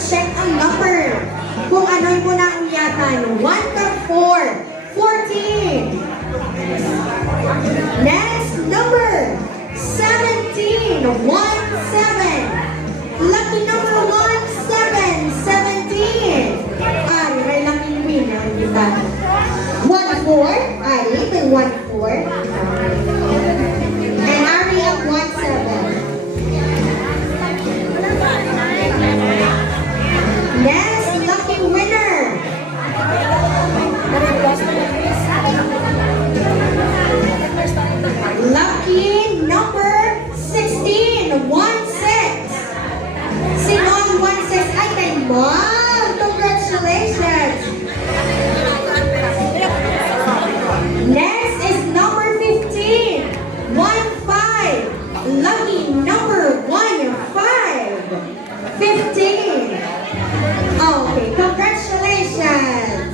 check ang number. Kung ano'y mo na ang yatan. 1 to 4. 14. Next number. 17. 1, 7. Lucky number 1, 7. 17. Ari, may lucky winner, di ba? 1, 4. Ari, may 1, 4. And Ari ang 1, 7. Next lucky winner. Lucky number 16, 1-6. Si Mom 1-6 ay kay Mom. Congratulations. Next is number 15, 1-5. Lucky number 1-5. 15. Okay, congratulations.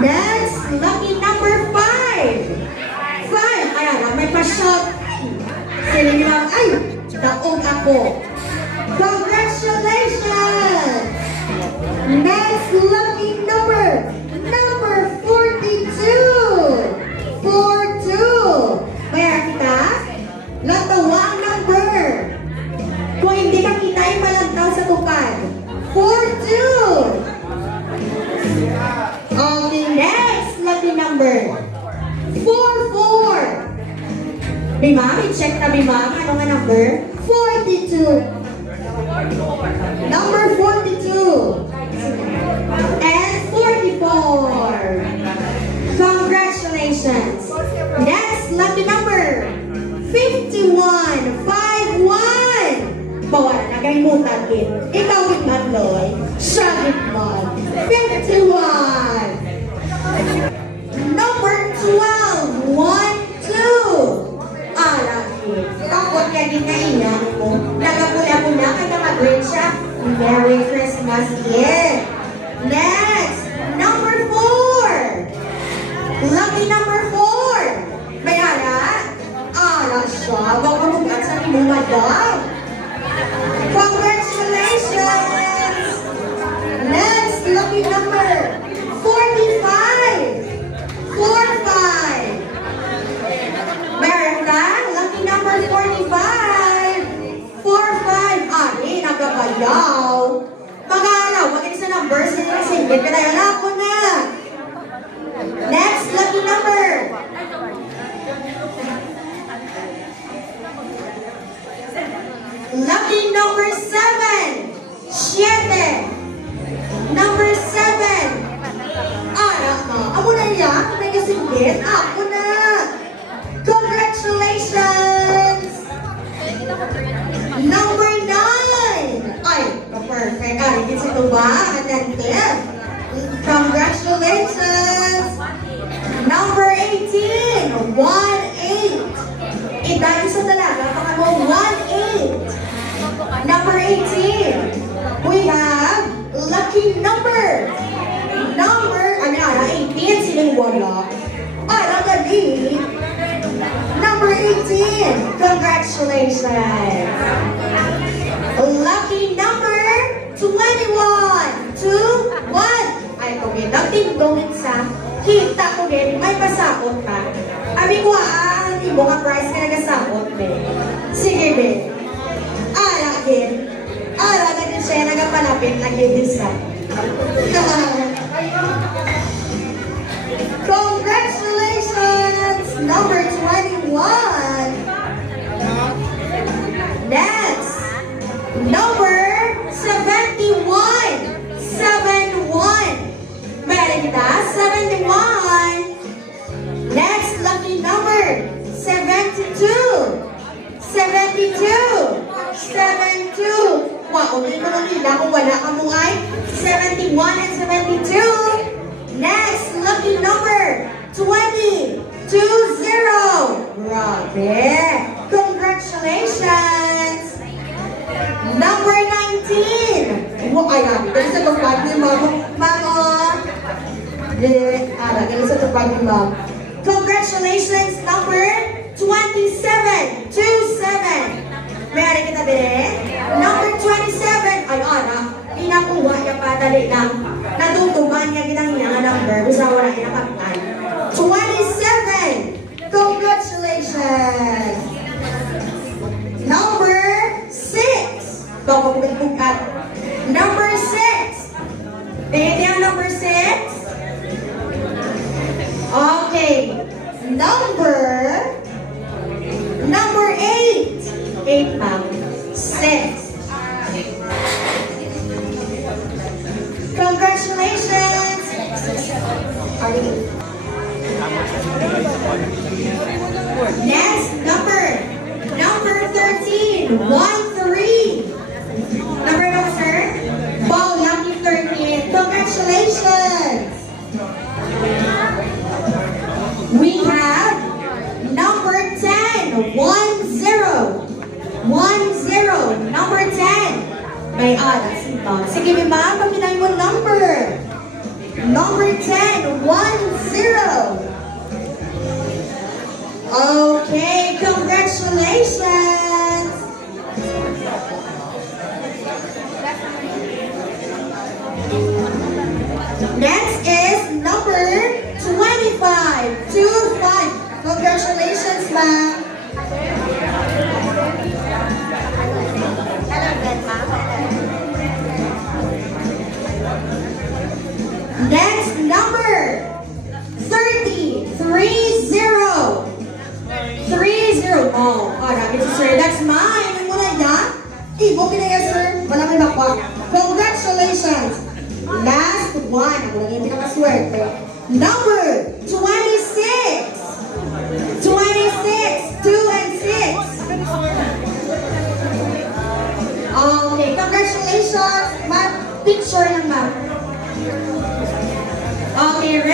Next, lucky number 5. 5. Ayan, may pa-shot. Sila lang, ay, daong ako. Congratulations. Next, lucky number 42. 42. Mayroon kita? Latawa ang number. Kung hindi ka kita ay malagdaw sa tukad. 42. Okay, next lucky number. 44. Ma'am, i-check na ma'am. Ano nga number? 42. Number 42. And 44. Congratulations. Next lucky number. 51. 51. Bawa na, kalimutan din. Ikaw Bigman, Loy. Siya Bigman. 51. Number 12. 1, 2. Lagi. Takot ka din na iyan mo. Nagapula-pula ka na mag-grade siya. Merry Christmas again. Next. Number 4. Lucky number 4. Mayara. Siya. Huwag mo bugat sa imong madam. Congratulations! Next, lucky number 45. 45. Meron ka? Lucky number 45. 45. Ani, nagabayaw. Pag-aalaw, wag sa number. Sinigit ka na yan ako na. Next, lucky number. Lucky number 7. 7. Number 7. Anak na. Ako na yan. May kasinggit. Ako na. Congratulations. Number 9. Ay, perfect. Ay, it's ito ba? Attentive. Congratulations. Number 18. 1-8. Idali sa talaga. Baka mo 1-8. Number 18, we have lucky number. Ano 18, silang wala. Gali. Number 18, congratulations. Lucky number 21, 2-1. Ay, okay, nagtinggongin sa kita ko din, may pasakot ka. Abi ko, ibo ka price ka nagasakot, be. Sige, be. Ala na din siya nagapalapit lagi din sa. Congratulations! Number 21. Next. Number 71. 71. Meron kita? 71. Next lucky number. 72. 72. 72. Wow, okay mo nila kung wala ka mo ay 71 and 72. Next, lucky number 20. 20. Grabe. Congratulations. Number 19. Wow, ay nabi. Dali sa tupad ni Mama. Dali sa tupad ni Mama. Congratulations, number 27. 27. May ari kita bire? Number 27. Ay, anak. Inakuha bugat. Number 6. Pwede ang number 6? Okay. Number 8. 8, ma'am. 6. Congratulations! Next, number 13. 1-3. Number no, sir? Wow, lucky 13. Congratulations! We have number 10. 1-0. 1-0. Number 10. May that's ito. Sige, ma'am, pagkinain mo number. Number 10. 1-0. Okay, congratulations! Next is number 25. 2-5. Congratulations, ma'am. Next number 30. 3-0. 3-0. Oh, alright, sir. That's mine. Ano muna yan? Ibo pinaya, sir. Wala may bakwa. Congratulations. Last one. Ako lang yung pinakaswerte. Number 26. 26. 2 and 6. Okay, congratulations. Ma'am, picture lang, ma'am. Okay, ready?